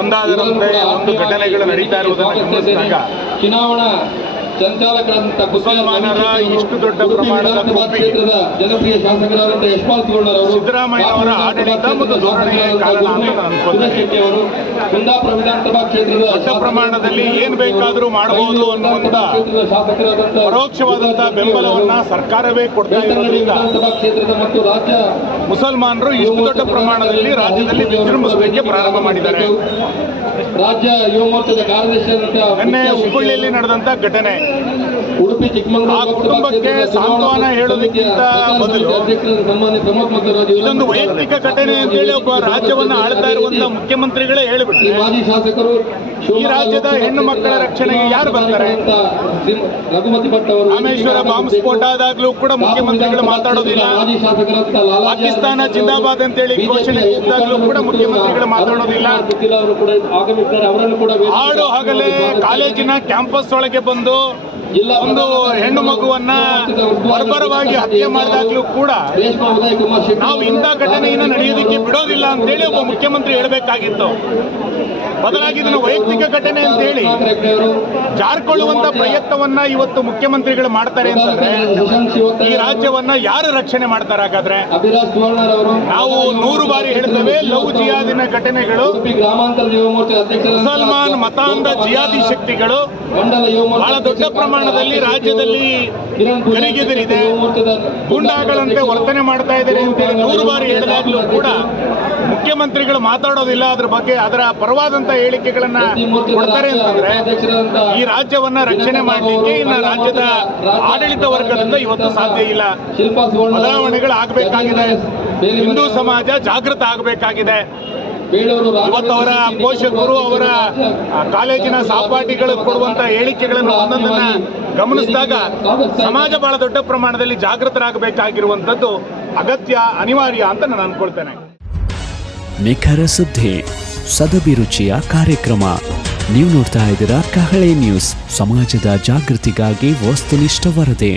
ಒಂದಾದರಂತೆ ಒಂದು ಘಟನೆಗಳು ನಡೀತಾ ಇರುವುದನ್ನು ಗಮನಿಸಿದಾಗ ಚುನಾವಣಾ ಸಂಚಾಲಕರಾದಂಥ ಮುಸಲ್ಮಾನರ ಇಷ್ಟು ದೊಡ್ಡ ಪ್ರಮಾಣದ ಕ್ಷೇತ್ರದ ಜನಪ್ರಿಯ ಶಾಸಕರಾದಂಥ ಯಶ್ಪಾಲ್ ಸುವರ್ಣರವರು, ಸಿದ್ದರಾಮಯ್ಯ ಅವರ ಆಡಳಿತ ಮತ್ತು ಧೋರಣೆಗೆ ಕಾರಣ ಅಂತ ನಾನು ಅನ್ಕೊಂಡೆ. ಅವರು ಕುಂದಾಪುರ ವಿಧಾನಸಭಾ ಕ್ಷೇತ್ರದ ದೊಡ್ಡ ಪ್ರಮಾಣದಲ್ಲಿ ಏನ್ ಬೇಕಾದರೂ ಮಾಡಬಹುದು ಅನ್ನುವಂತ ಶಾಸಕರಾದಂಥ ಪರೋಕ್ಷವಾದಂತಹ ಬೆಂಬಲವನ್ನ ಸರ್ಕಾರವೇ ಕೊಡ್ತಾ ಇರೋದ್ರಿಂದ ವಿಧಾನಸಭಾ ಕ್ಷೇತ್ರದ ಮತ್ತು ರಾಜ್ಯ ಮುಸಲ್ಮಾನರು ಇಷ್ಟು ದೊಡ್ಡ ಪ್ರಮಾಣದಲ್ಲಿ ರಾಜ್ಯದಲ್ಲಿ ವಿಜೃಂಭಿಸಲಿಕ್ಕೆ ಪ್ರಾರಂಭ ಮಾಡಿದ್ದಾರೆ. ರಾಜ್ಯ ಯುವ ಮೋರ್ಚಾದ ಕಾರ್ಯದರ್ಶಿಯಾದಂಥ ನಿನ್ನೆ ಹುಬ್ಬಳ್ಳಿಯಲ್ಲಿ ನಡೆದಂತ ಘಟನೆ ಉಡುಪಿ ಚಿಕ್ಕಮಗಳೂರು ಆ ಕುಟುಂಬಕ್ಕೆ ಸಾಂತ್ವನ ಹೇಳೋದಕ್ಕಿಂತ ಬದಲು ಇದೊಂದು ವೈಯಕ್ತಿಕ ಘಟನೆ ಅಂತೇಳಿ ಒಬ್ಬ ರಾಜ್ಯವನ್ನ ಆಳ್ತಾ ಇರುವಂತಹ ಮುಖ್ಯಮಂತ್ರಿಗಳೇ ಹೇಳಿಬಿಟ್ರೆ ಮಾಜಿ ಶಾಸಕರು ಈ ರಾಜ್ಯದ ಹೆಣ್ಣು ಮಕ್ಕಳ ರಕ್ಷಣೆಗೆ ಯಾರು ಬರ್ತಾರೆ? ರಘುಮತಿ ಭಟ್ ಅವರು ರಾಮೇಶ್ವರ ಬಾಂಬ್ ಸ್ಫೋಟ ಆದಾಗ್ಲೂ ಕೂಡ ಮುಖ್ಯಮಂತ್ರಿಗಳು ಮಾತಾಡೋದಿಲ್ಲ. ಮಾಜಿ ಶಾಸಕರಾದಂಥ ಪಾಕಿಸ್ತಾನ ಜಿಂದಾಬಾದ್ ಅಂತೇಳಿ ಘೋಷಣೆ ಕೂತಾಗ್ಲೂ ಕೂಡ ಮುಖ್ಯಮಂತ್ರಿಗಳು ಮಾತಾಡೋದಿಲ್ಲ. ಅವರು ಕೂಡ ಆಗಮಿಸ್ತಾರೆ. ಅವರನ್ನು ಕೂಡ ಹಾಡು ಹಗಲೇ ಕಾಲೇಜಿನ ಕ್ಯಾಂಪಸ್ ಒಳಗೆ ಬಂದು ಒಂದು ಹೆಣ್ಣು ಮಗುವನ್ನ ಬರ್ಬರವಾಗಿ ಹತ್ಯೆ ಮಾಡಿದಾಗ್ಲೂ ಕೂಡ ನಾವು ಇಂಥ ಘಟನೆಯನ್ನು ನಡೆಯೋದಕ್ಕೆ ಬಿಡೋದಿಲ್ಲ ಅಂತೇಳಿ ಒಬ್ಬ ಮುಖ್ಯಮಂತ್ರಿ ಹೇಳಬೇಕಾಗಿತ್ತು. ಬದಲಾಗಿ ಇದನ್ನು ವೈಯಕ್ತಿಕ ಘಟನೆ ಅಂತ ಹೇಳಿ ಜಾರ್ಕೊಳ್ಳುವಂತ ಪ್ರಯತ್ನವನ್ನ ಇವತ್ತು ಮುಖ್ಯಮಂತ್ರಿಗಳು ಮಾಡ್ತಾರೆ ಅಂತಂದ್ರೆ ಈ ರಾಜ್ಯವನ್ನ ಯಾರು ರಕ್ಷಣೆ ಮಾಡ್ತಾರೆ? ಹಾಗಾದ್ರೆ ನಾವು 100 ಬಾರಿ ಹೇಳ್ತೇವೆ, ಲವ್ ಜಿಹಾದಿನ ಘಟನೆಗಳು, ಮುಸಲ್ಮಾನ್ ಮತಾಂಧ ಜಿಹಾದಿ ಶಕ್ತಿಗಳು ಬಹಳ ದೊಡ್ಡ ಪ್ರಮಾಣದಲ್ಲಿ ರಾಜ್ಯದಲ್ಲಿ ಗರಿಗೆದರಿದೆ, ಗೂಂಡಾಗಳಂತೆ ವರ್ತನೆ ಮಾಡ್ತಾ ಇದ್ದಾರೆ ಅಂತೇಳಿ 100 ಬಾರಿ ಹೇಳಿದಾಗಲೂ ಕೂಡ ಮುಖ್ಯಮಂತ್ರಿಗಳು ಮಾತಾಡೋದಿಲ್ಲ. ಅದ್ರ ಬಗ್ಗೆ ಅದರ ಪರವಾದಂತ ಹೇಳಿಕೆಗಳನ್ನ ಕೊಡ್ತಾರೆ ಅಂತಂದ್ರೆ ಈ ರಾಜ್ಯವನ್ನ ರಕ್ಷಣೆ ಮಾಡಲಿಕ್ಕೆ ಇನ್ನು ರಾಜ್ಯದ ಆಡಳಿತ ವರ್ಗದಿಂದ ಇವತ್ತು ಸಾಧ್ಯ ಇಲ್ಲ. ಬದಲಾವಣೆಗಳು ಆಗಬೇಕಾಗಿದೆ. ಹಿಂದೂ ಸಮಾಜ ಜಾಗೃತ ಆಗಬೇಕಾಗಿದೆ. ಇವತ್ತು ಅವರ ಪೋಷಕರು, ಅವರ ಕಾಲೇಜಿನ ಸಹಪಾಠಿಗಳು ಕೊಡುವಂತ ಹೇಳಿಕೆಗಳನ್ನು ಒಂದೊಂದನ್ನ ಗಮನಿಸಿದಾಗ ಸಮಾಜ ಬಹಳ ದೊಡ್ಡ ಪ್ರಮಾಣದಲ್ಲಿ ಜಾಗೃತರಾಗಬೇಕಾಗಿರುವಂತದ್ದು ಅಗತ್ಯ, ಅನಿವಾರ್ಯ ಅಂತ ನಾನು ಅನ್ಕೊಳ್ತೇನೆ. ನಿಖರ ಸುದ್ದಿ, ಸದಭಿರುಚಿಯ ಕಾರ್ಯಕ್ರಮ. ನೀವು ನೋಡ್ತಾ ಇದ್ದೀರಾ ಕಹಳೆ ನ್ಯೂಸ್, ಸಮಾಜದ ಜಾಗೃತಿಗಾಗಿ ವಸ್ತುನಿಷ್ಠ ವರದಿ.